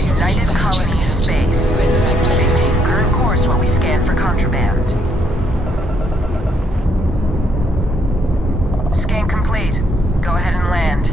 United Colony Space. We're in the right place. Maintain current course while we scan for contraband. Scan complete. Go ahead and land.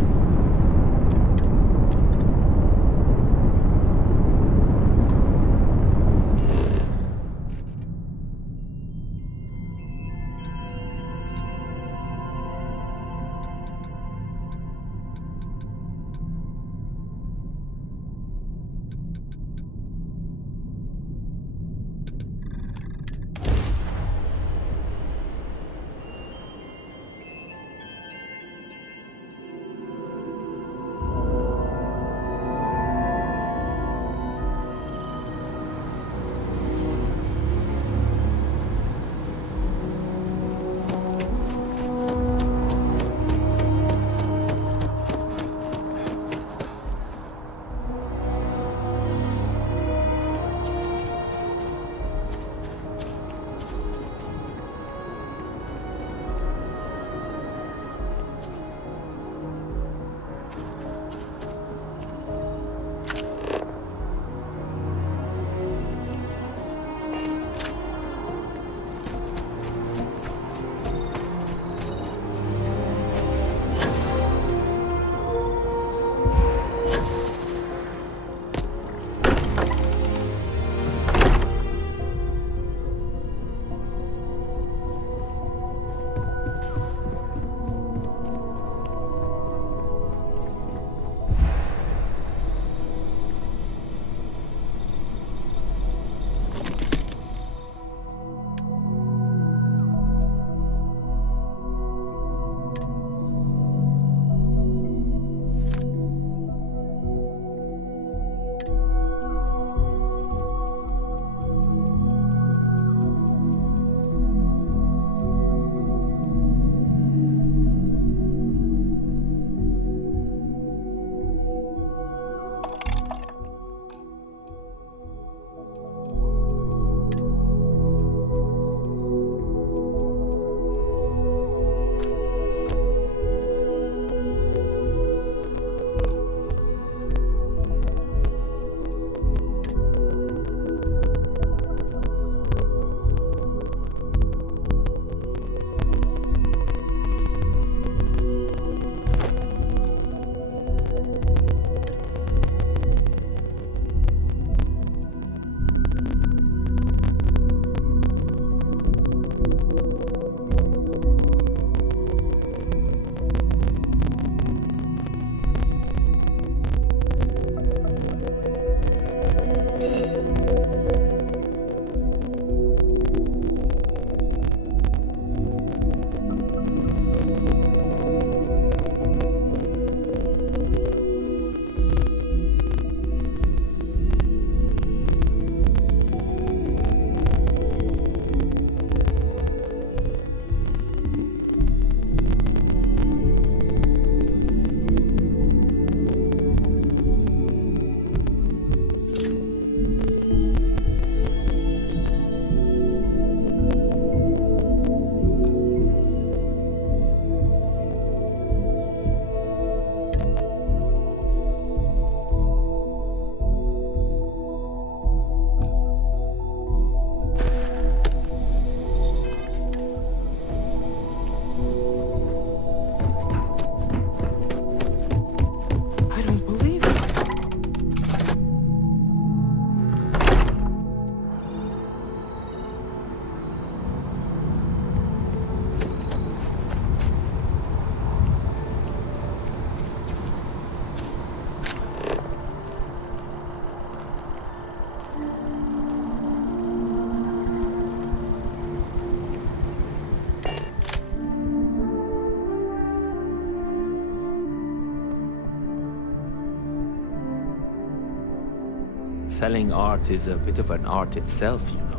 Selling art is a bit of an art itself, you know.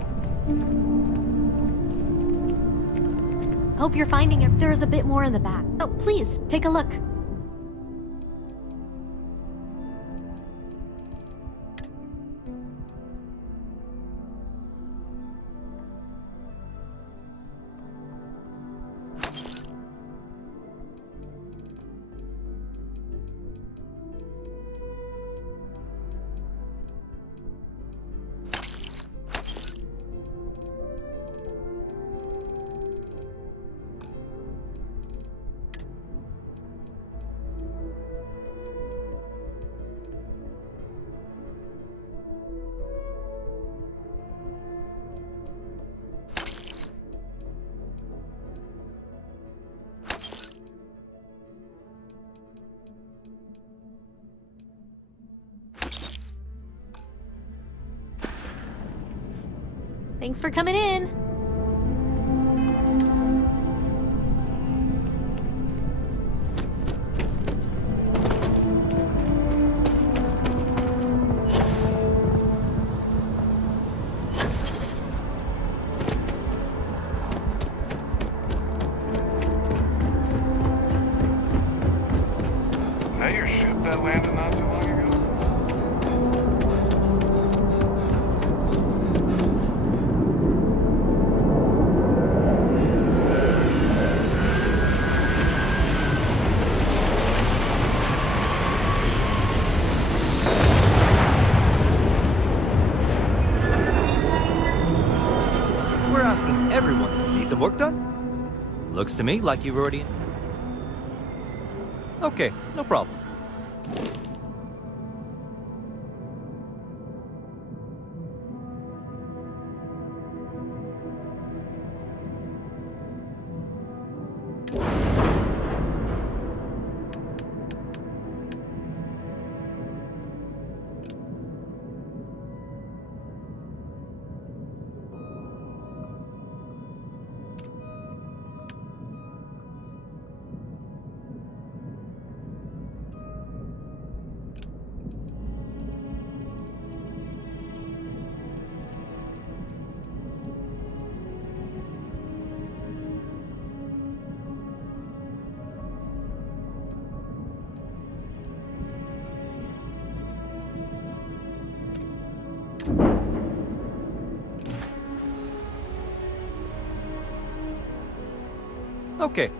Hope you're finding it. There's a bit more in the back. Oh, please, take a look. Thanks for coming in. That your ship that landed not too long ago? We're asking everyone. Need some work done? Looks to me like you've already... Okay, no problem. Okay.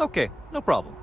Okay, no problem.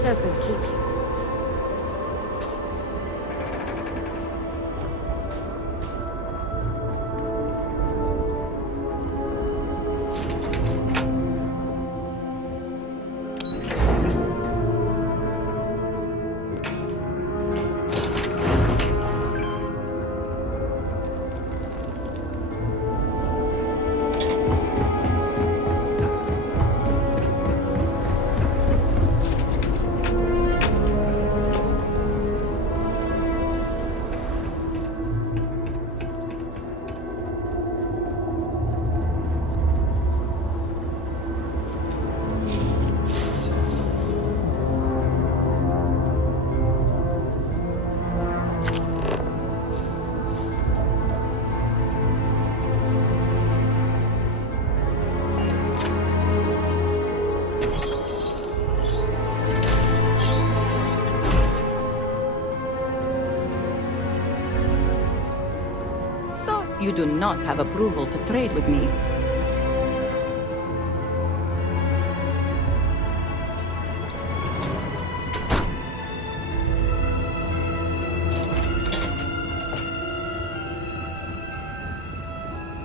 Serpent keep you. You do not have approval to trade with me.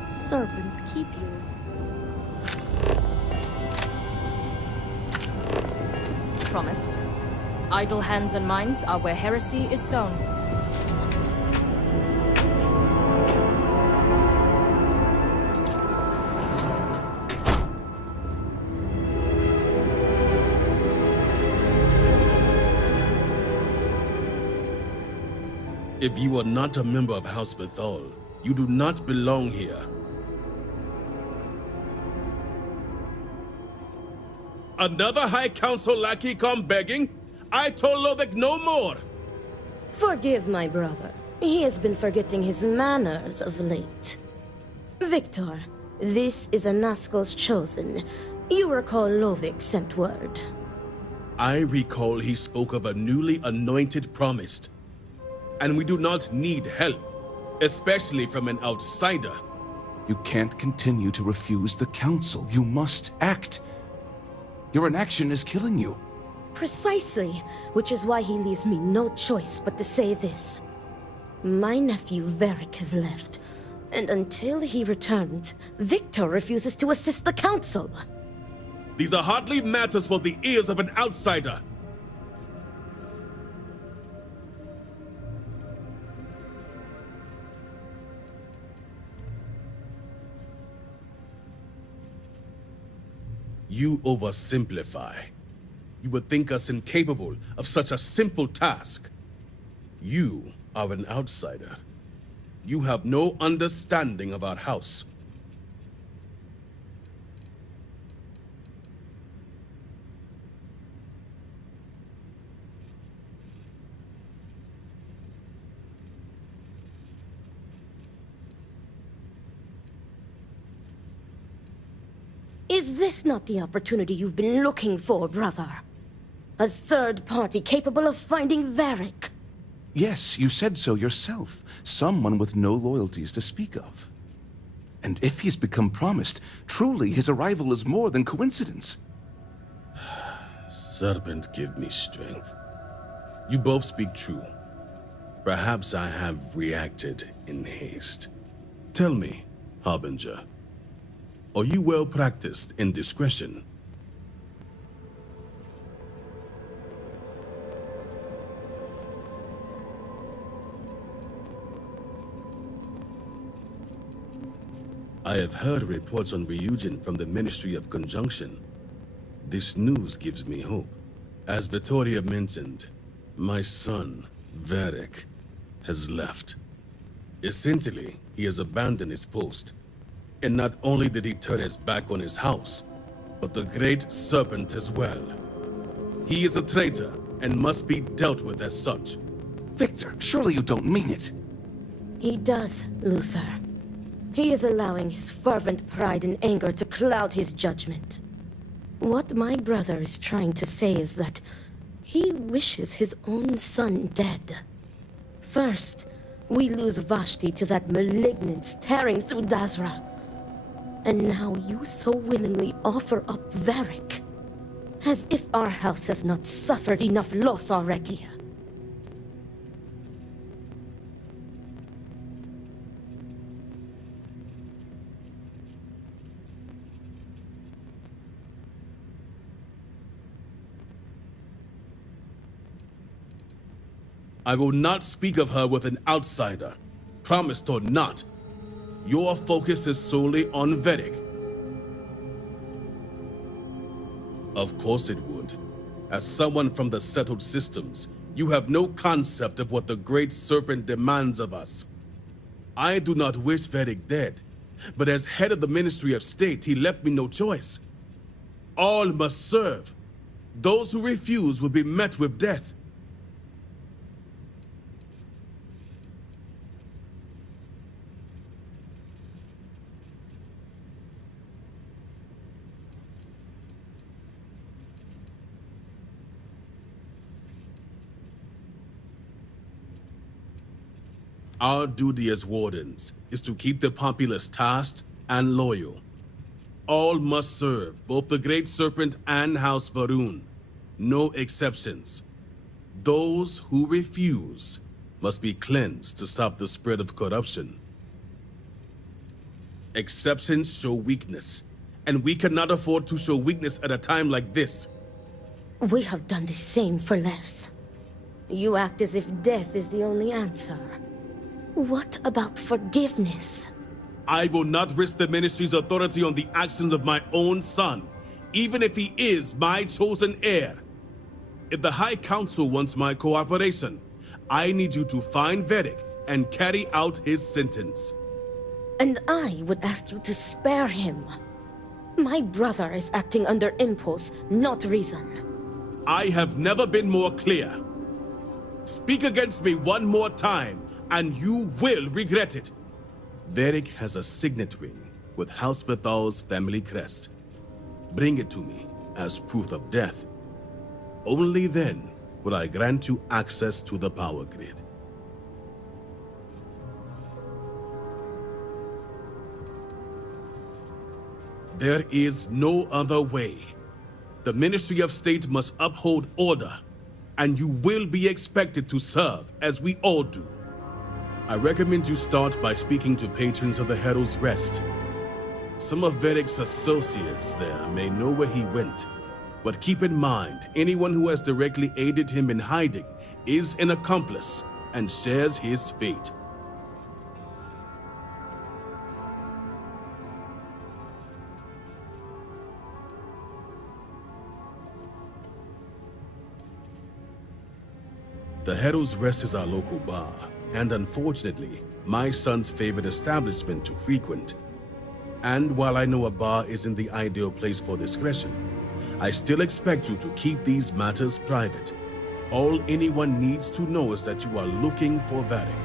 Serpent keep you. Promised. Idle hands and minds are where heresy is sown. If you are not a member of House Bethol, you do not belong here. Another High Council lackey come begging? I told Lothric no more! Forgive my brother. He has been forgetting his manners of late. Victor, this is Anasco's chosen. You recall Lothric sent word. I recall he spoke of a newly anointed promised. And we do not need help, especially from an outsider. You can't continue to refuse the council. You must act. Your inaction is killing you. Precisely, which is why he leaves me no choice but to say this. My nephew Varric has left, and until he returns, Victor refuses to assist the council. These are hardly matters for the ears of an outsider. You oversimplify. You would think us incapable of such a simple task. You are an outsider. You have no understanding of our house. Is this not the opportunity you've been looking for, brother? A third party capable of finding Varric? Yes, you said so yourself. Someone with no loyalties to speak of. And if he's become promised, truly his arrival is more than coincidence. Serpent, give me strength. You both speak true. Perhaps I have reacted in haste. Tell me, Harbinger, are you well practiced in discretion? I have heard reports on Ryujin from the Ministry of Conjunction. This news gives me hope. As Vittoria mentioned, my son, Varric, has left. Essentially, he has abandoned his post. And not only did he turn his back on his house, but the great serpent as well. He is a traitor and must be dealt with as such. Victor, surely you don't mean it. He does, Luther. He is allowing his fervent pride and anger to cloud his judgment. What my brother is trying to say is that he wishes his own son dead. First, we lose Vashti to that malignance tearing through Dazra. And now you so willingly offer up Varric. As if our house has not suffered enough loss already. I will not speak of her with an outsider, promised or not. Your focus is solely on Vedic. Of course it would. As someone from the settled systems, you have no concept of what the Great Serpent demands of us. I do not wish Vedic dead, but as head of the Ministry of State, he left me no choice. All must serve. Those who refuse will be met with death. Our duty as wardens is to keep the populace tasked and loyal. All must serve, both the Great Serpent and House Varun. No exceptions. Those who refuse must be cleansed to stop the spread of corruption. Exceptions show weakness, and we cannot afford to show weakness at a time like this. We have done the same for less. You act as if death is the only answer. What about forgiveness? I will not risk the Ministry's authority on the actions of my own son, even if he is my chosen heir. If the High Council wants my cooperation, I need you to find Vedic and carry out his sentence. And I would ask you to spare him. My brother is acting under impulse, not reason. I have never been more clear. Speak against me one more time, and you will regret it. Vedic has a signet ring with House Vithal's family crest. Bring it to me as proof of death. Only then will I grant you access to the power grid. There is no other way. The Ministry of State must uphold order, and you will be expected to serve as we all do. I recommend you start by speaking to patrons of the Herald's Rest. Some of Vedic's associates there may know where he went, but keep in mind, anyone who has directly aided him in hiding is an accomplice and shares his fate. The Herald's Rest is our local bar, and unfortunately, my son's favorite establishment to frequent. And while I know a bar isn't the ideal place for discretion, I still expect you to keep these matters private. All anyone needs to know is that you are looking for Vedic.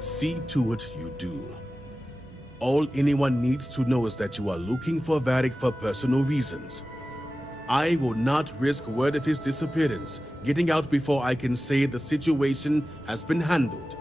See to it you do. All anyone needs to know is that you are looking for Vedic for personal reasons. I will not risk word of his disappearance getting out before I can say the situation has been handled.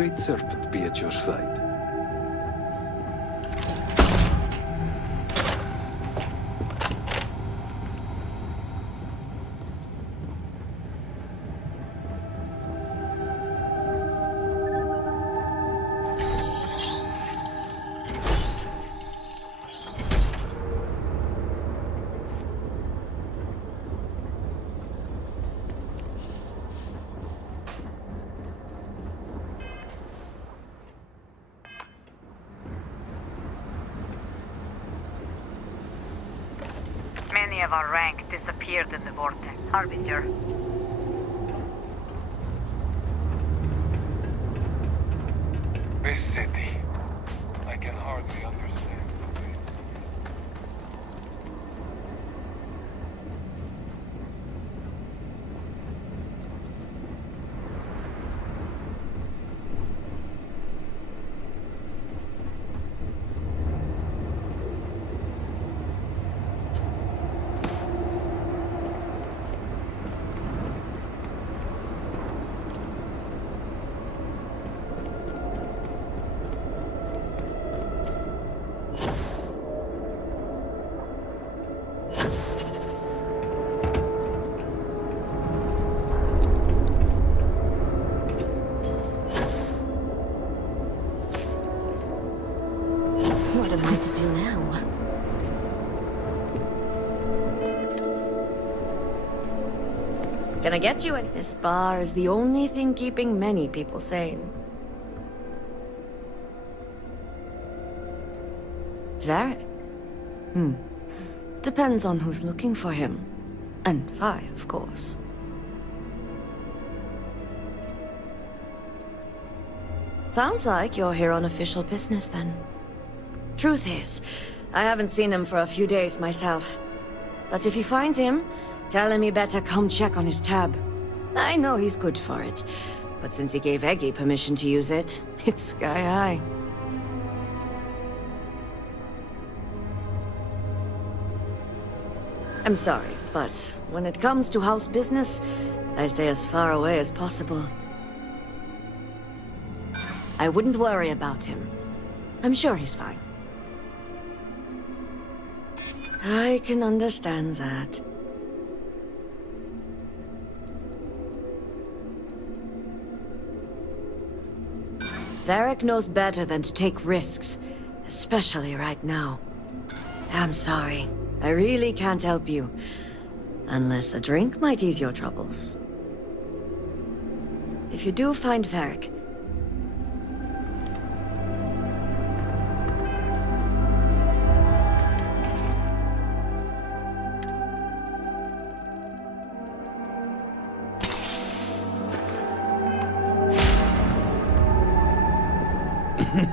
Great Serpent be at your side. Many of our rank disappeared in the vortex. Harbinger. This city, I can hardly understand. What am I to do now? Can I get you any? This bar is the only thing keeping many people sane. Varric? Depends on who's looking for him. And Vi, of course. Sounds like you're here on official business, then. Truth is, I haven't seen him for a few days myself. But if you find him, tell him he better come check on his tab. I know he's good for it, but since he gave Eggy permission to use it, it's sky high. I'm sorry, but when it comes to house business, I stay as far away as possible. I wouldn't worry about him. I'm sure he's fine. I can understand that. Varric knows better than to take risks, especially right now. I'm sorry. I really can't help you. Unless a drink might ease your troubles. If you do find Varric,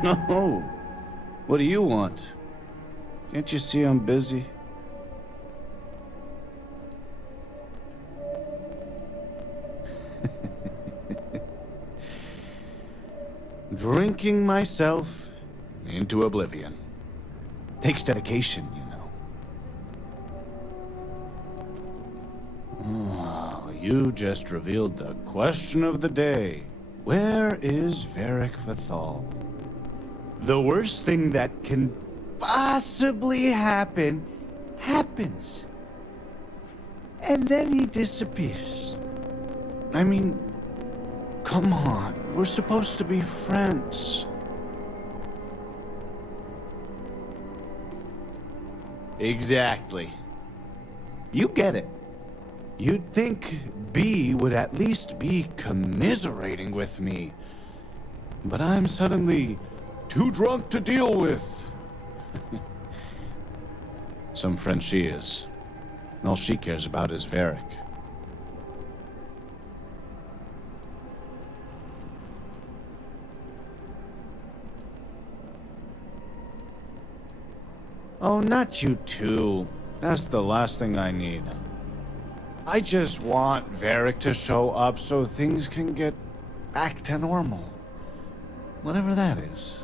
No. What do you want? Can't you see I'm busy? Drinking myself into oblivion. Takes dedication, you know. Oh, you just revealed the question of the day. Where is Varric Vathal? The worst thing that can possibly happen, happens. And then he disappears. I mean, come on, we're supposed to be friends. Exactly. You get it. You'd think B would at least be commiserating with me. But I'm suddenly too drunk to deal with. Some friend she is. All she cares about is Varric. Oh, not you too. That's the last thing I need. I just want Varric to show up so things can get back to normal. Whatever that is.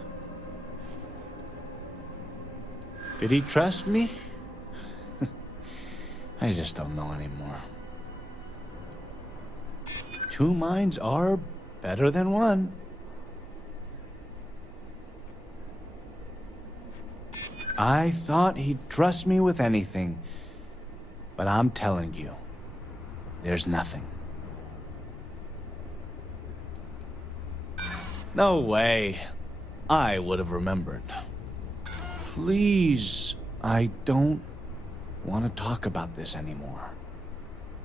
Did he trust me? I just don't know anymore. Two minds are better than one. I thought he'd trust me with anything, but I'm telling you, there's nothing. No way. I would have remembered. Please, I don't want to talk about this anymore.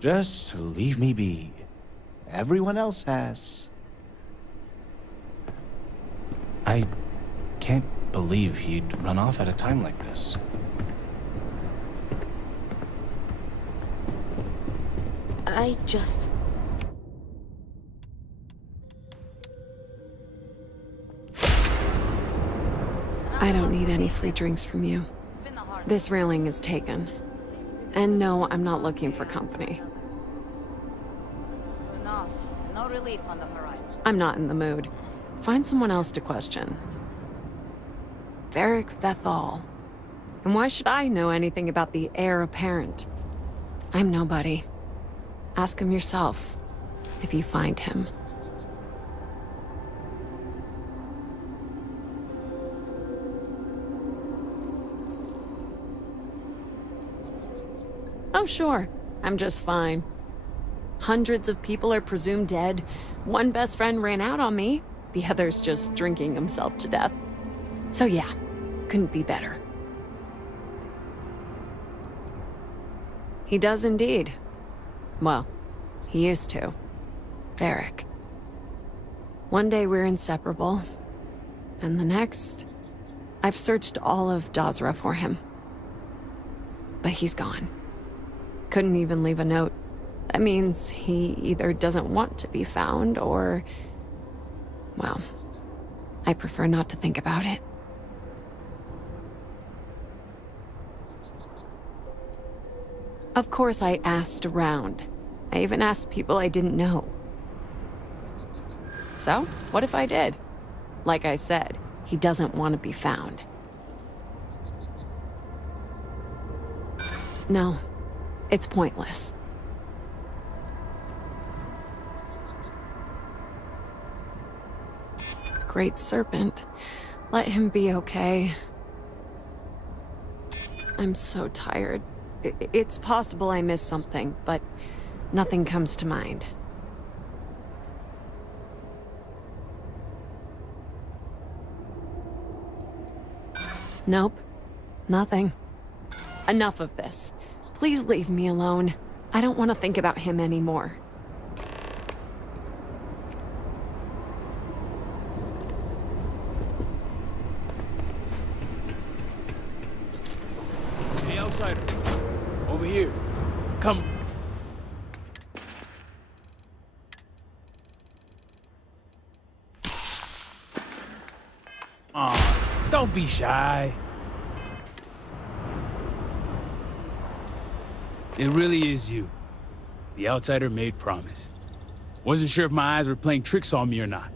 Just leave me be. Everyone else has. I can't believe he'd run off at a time like this. I don't need any free drinks from you. This railing is taken. And no, I'm not looking for company. Enough. No relief on the horizon. I'm not in the mood. Find someone else to question. Varric Vethal. And why should I know anything about the heir apparent? I'm nobody. Ask him yourself, if you find him. Oh, sure. I'm just fine. Hundreds of people are presumed dead. One best friend ran out on me. The other's just drinking himself to death. So yeah, couldn't be better. He does indeed. Well, he used to. Varric. One day we're inseparable. And the next, I've searched all of Dazra for him. But he's gone. Couldn't even leave a note. That means he either doesn't want to be found or... well, I prefer not to think about it. Of course I asked around. I even asked people I didn't know. So, what if I did? Like I said, he doesn't want to be found. No. It's pointless. Great Serpent. Let him be okay. I'm so tired. It's possible I missed something, but nothing comes to mind. Nope. Nothing. Enough of this. Please leave me alone. I don't want to think about him anymore. Hey, outsider. Over here. Come. Aw, don't be shy. It really is you. The outsider made promise. Wasn't sure if my eyes were playing tricks on me or not.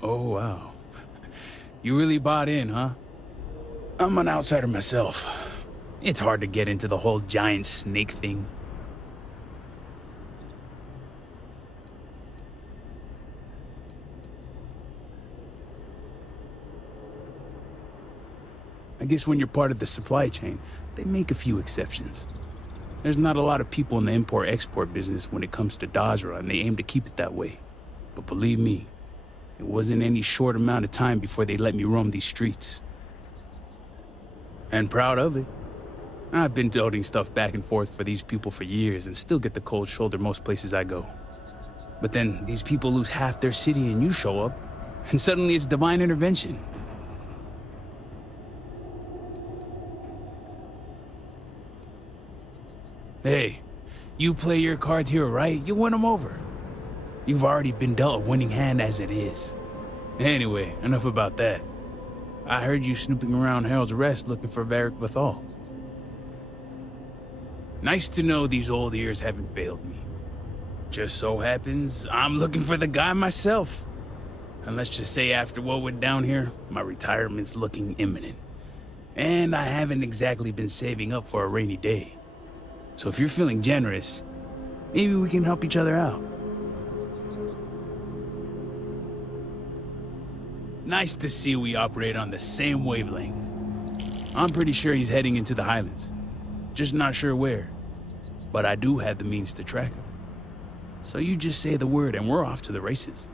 Oh, wow. You really bought in, huh? I'm an outsider myself. It's hard to get into the whole giant snake thing. I guess when you're part of the supply chain, they make a few exceptions. There's not a lot of people in the import-export business when it comes to Dazra, and they aim to keep it that way. But believe me, it wasn't any short amount of time before they let me roam these streets. And proud of it. I've been toting stuff back and forth for these people for years and still get the cold shoulder most places I go. But then these people lose half their city and you show up, and suddenly it's divine intervention. Hey, you play your cards here right, you win them over. You've already been dealt a winning hand as it is. Anyway, enough about that. I heard you snooping around Harold's Rest looking for Varric Bethal. Nice to know these old ears haven't failed me. Just so happens, I'm looking for the guy myself. And let's just say after what went down here, my retirement's looking imminent. And I haven't exactly been saving up for a rainy day. So if you're feeling generous, maybe we can help each other out. Nice to see we operate on the same wavelength. I'm pretty sure he's heading into the Highlands. Just not sure where. But I do have the means to track him. So you just say the word and we're off to the races.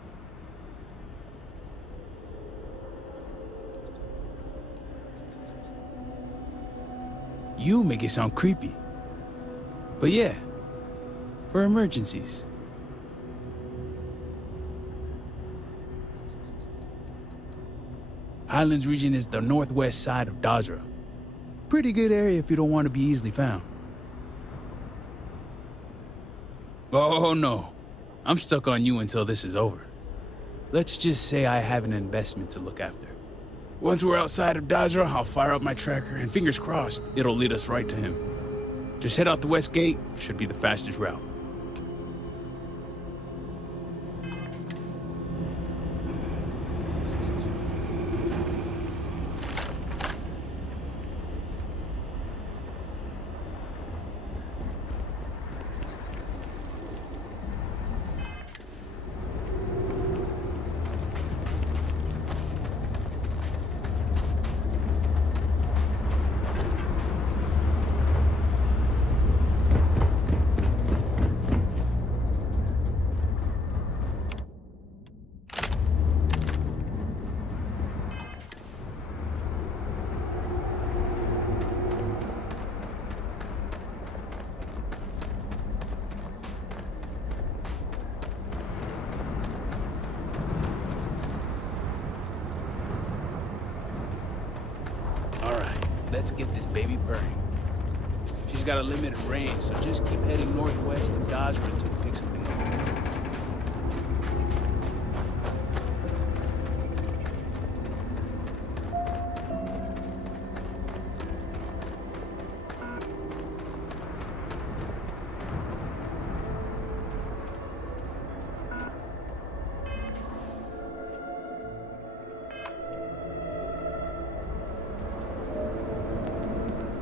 You make it sound creepy. But yeah, for emergencies. Highlands region is the northwest side of Dazra. Pretty good area if you don't want to be easily found. Oh no, I'm stuck on you until this is over. Let's just say I have an investment to look after. Once we're outside of Dazra, I'll fire up my tracker and fingers crossed, it'll lead us right to him. Just head out the west gate, should be the fastest route. Let's get this baby purring. She's got a limited range, so just keep heading northwest of Dazra until we pick something up.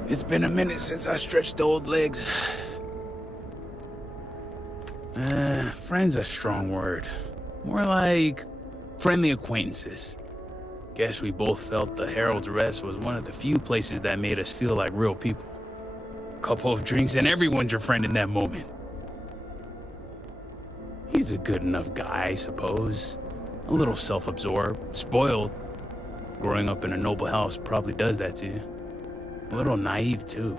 It's been a minute since I stretched the old legs. Friend's a strong word. More like friendly acquaintances. Guess we both felt the Herald's Rest was one of the few places that made us feel like real people. Couple of drinks and everyone's your friend in that moment. He's a good enough guy, I suppose. A little self-absorbed, spoiled. Growing up in a noble house probably does that to you. A little naive, too.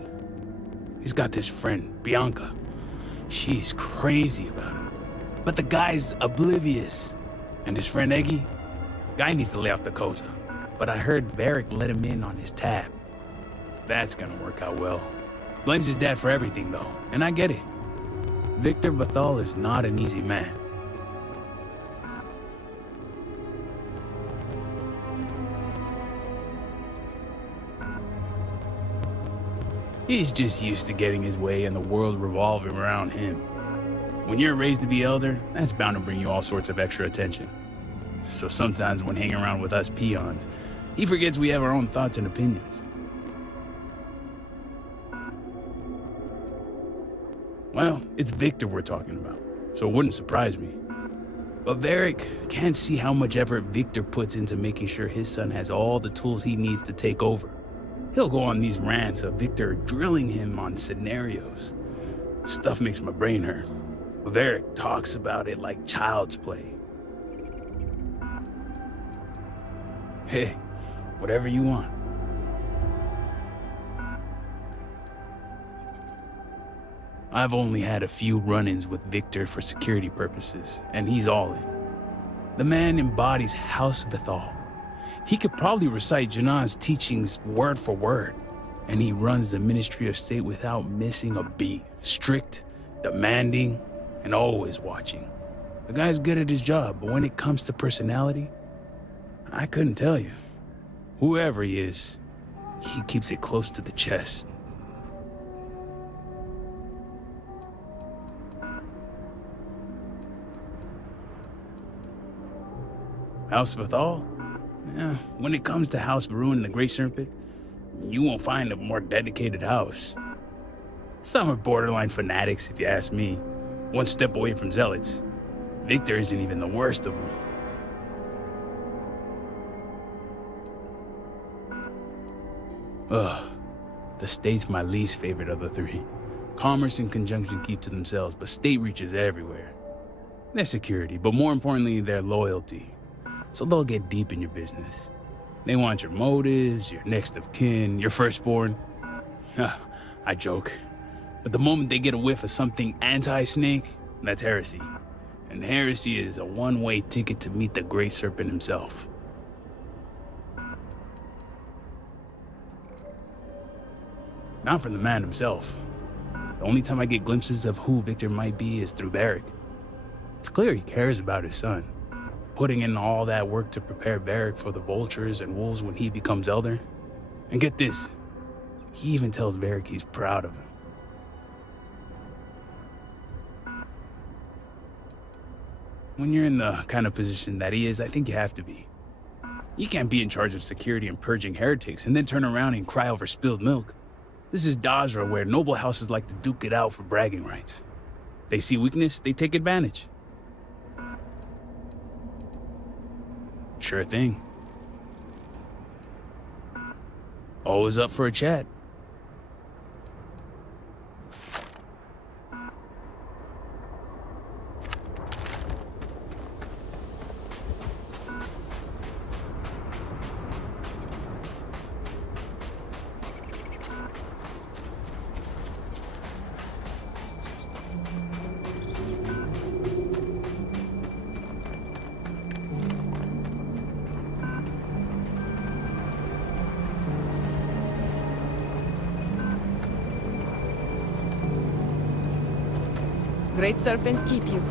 He's got this friend, Bianca. She's crazy about him. But the guy's oblivious. And his friend Eggy? Guy needs to lay off the Koza. But I heard Varric let him in on his tab. That's gonna work out well. Blames his dad for everything, though. And I get it. Victor Bethal is not an easy man. He's just used to getting his way and the world revolving around him. When you're raised to be elder, that's bound to bring you all sorts of extra attention. So sometimes when hanging around with us peons, he forgets we have our own thoughts and opinions. Well, it's Victor we're talking about, so it wouldn't surprise me. But Varric can't see how much effort Victor puts into making sure his son has all the tools he needs to take over. He'll go on these rants of Victor drilling him on scenarios. Stuff makes my brain hurt. But Varric talks about it like child's play. Hey, whatever you want. I've only had a few run-ins with Victor for security purposes, and he's all in. The man embodies House Vithal. He could probably recite Janan's teachings word for word, and he runs the Ministry of State without missing a beat. Strict, demanding, and always watching. The guy's good at his job, but when it comes to personality, I couldn't tell you. Whoever he is, he keeps it close to the chest. House Vithal? Yeah, when it comes to House Varun and the Grey Serpent, you won't find a more dedicated house. Some are borderline fanatics, if you ask me. One step away from zealots. Victor isn't even the worst of them. Ugh. The State's my least favorite of the three. Commerce and Conjunction keep to themselves, but State reaches everywhere. Their security, but more importantly, their loyalty. So they'll get deep in your business. They want your motives, your next of kin, your firstborn. I joke. But the moment they get a whiff of something anti-Snake, that's heresy. And heresy is a one-way ticket to meet the Grey Serpent himself. Not from the man himself. The only time I get glimpses of who Victor might be is through Varric. It's clear he cares about his son, putting in all that work to prepare Varric for the vultures and wolves when he becomes elder. And get this, he even tells Varric he's proud of him. When you're in the kind of position that he is, I think you have to be. You can't be in charge of security and purging heretics and then turn around and cry over spilled milk. This is Dazra, where noble houses like to duke it out for bragging rights. If they see weakness, they take advantage. Sure thing. Always up for a chat. Great serpents keep you.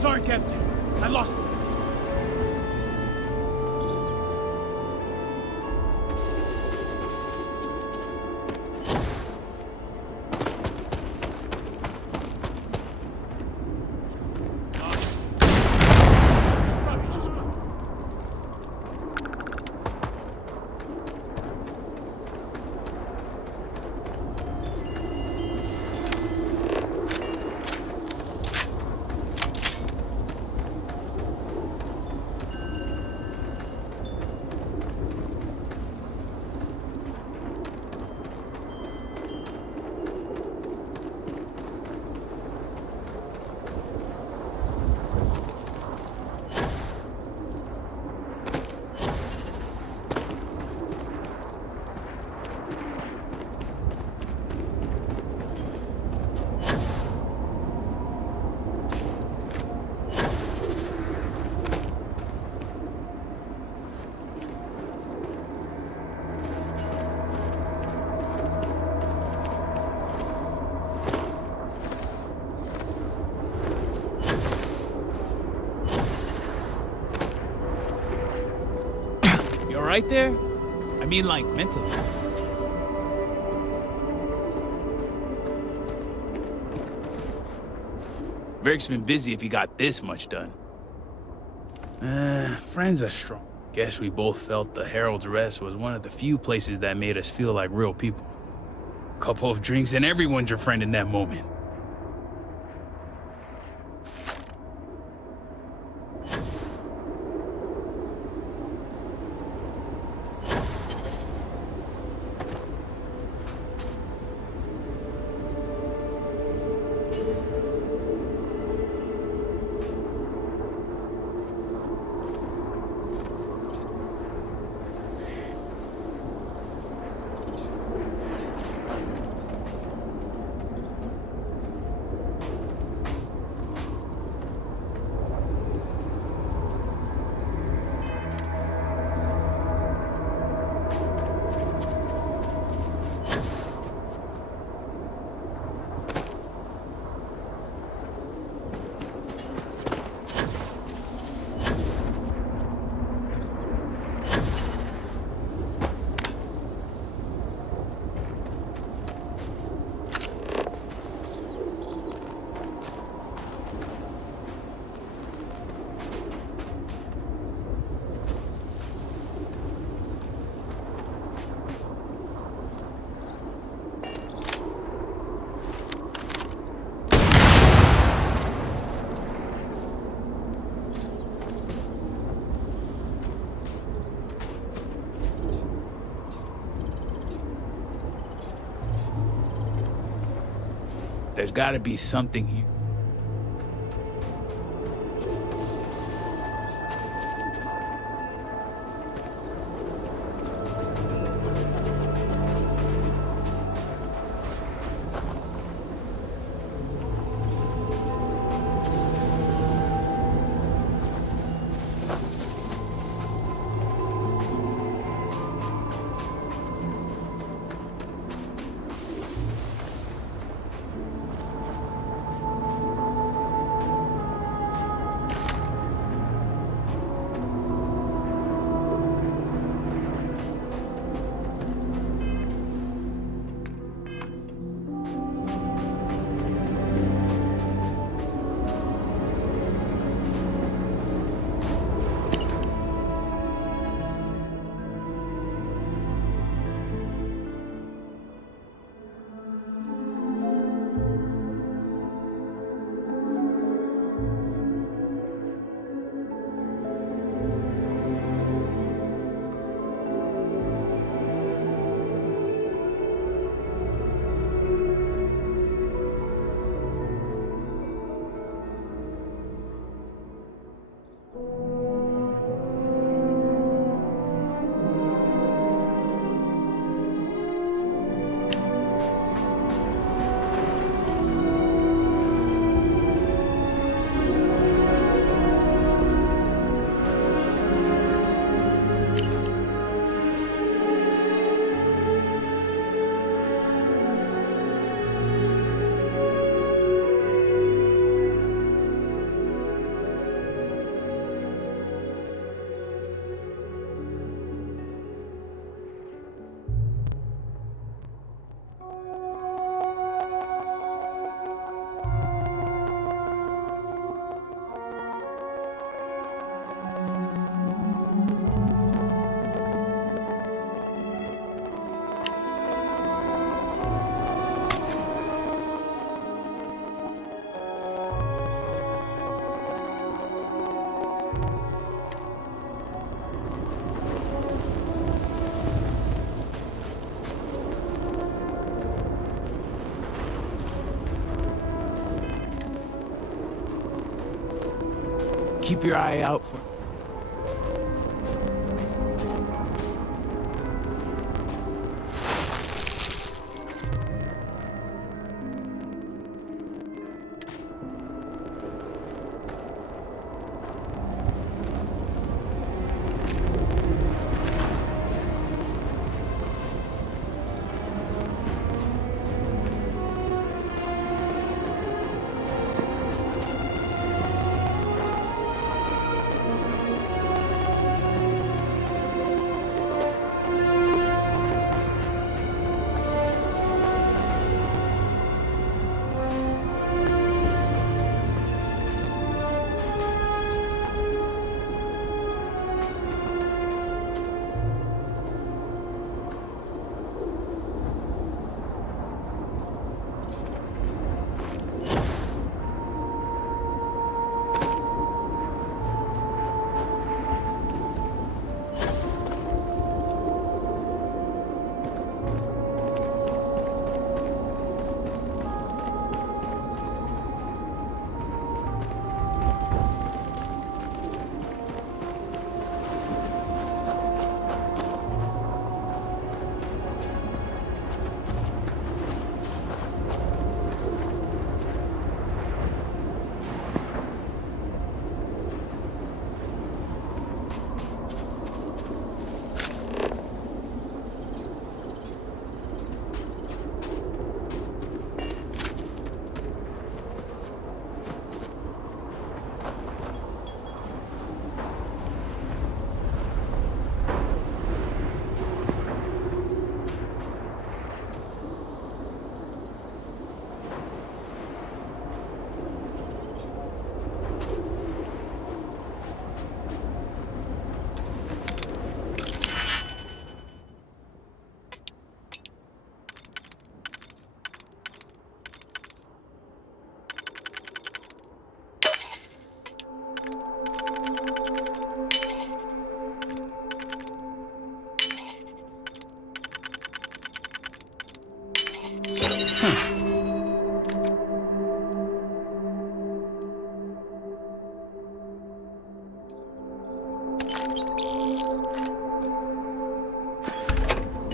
Sorry, Captain. I lost him. Right there? I mean, like, mentally. Veric's been busy if he got this much done. Friends are strong. Guess we both felt the Herald's Rest was one of the few places that made us feel like real people. Couple of drinks and everyone's your friend in that moment. There's gotta be something here. keep your eye out for...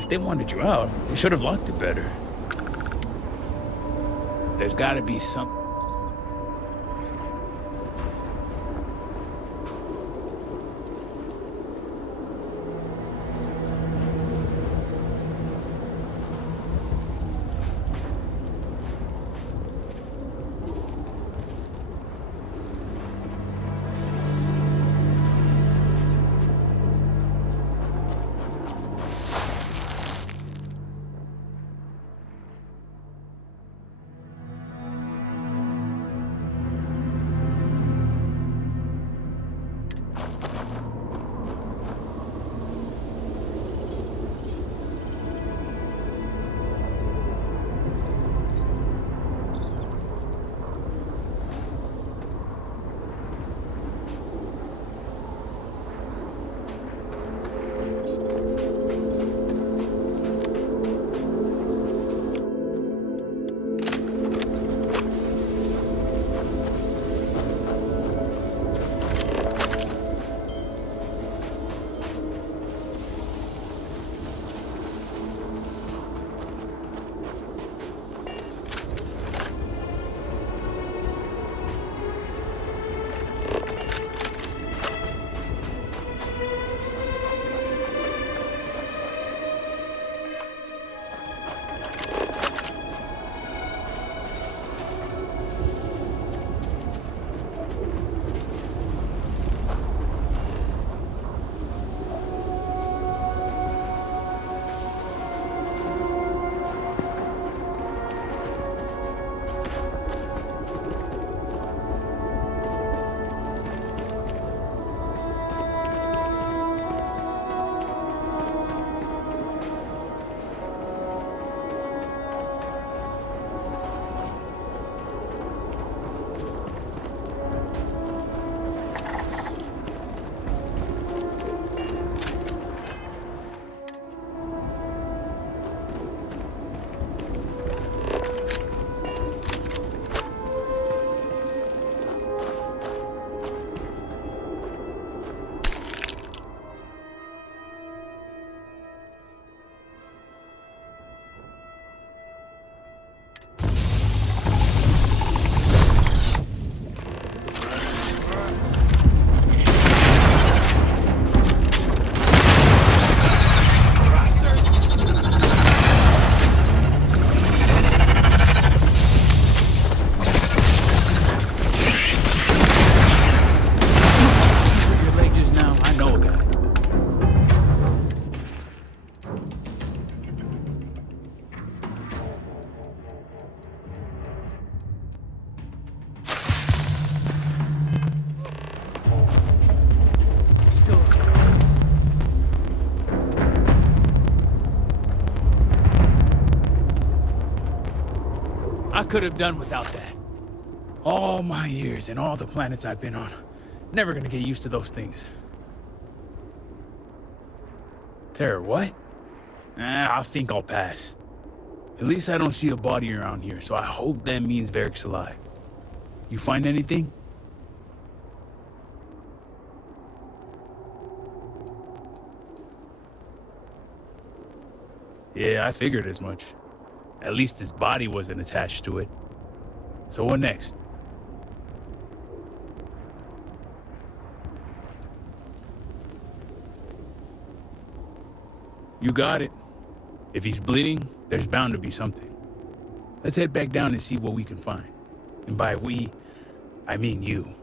If they wanted you out, they should have locked it better. There's gotta be some... I could have done without that. All my years and all the planets I've been on. Never gonna get used to those things. Terror, what? I think I'll pass. At least I don't see a body around here, so I hope that means Varric's alive. You find anything? Yeah, I figured as much. At least his body wasn't attached to it. So what next? You got it. If he's bleeding, there's bound to be something. Let's head back down and see what we can find. And by we, I mean you.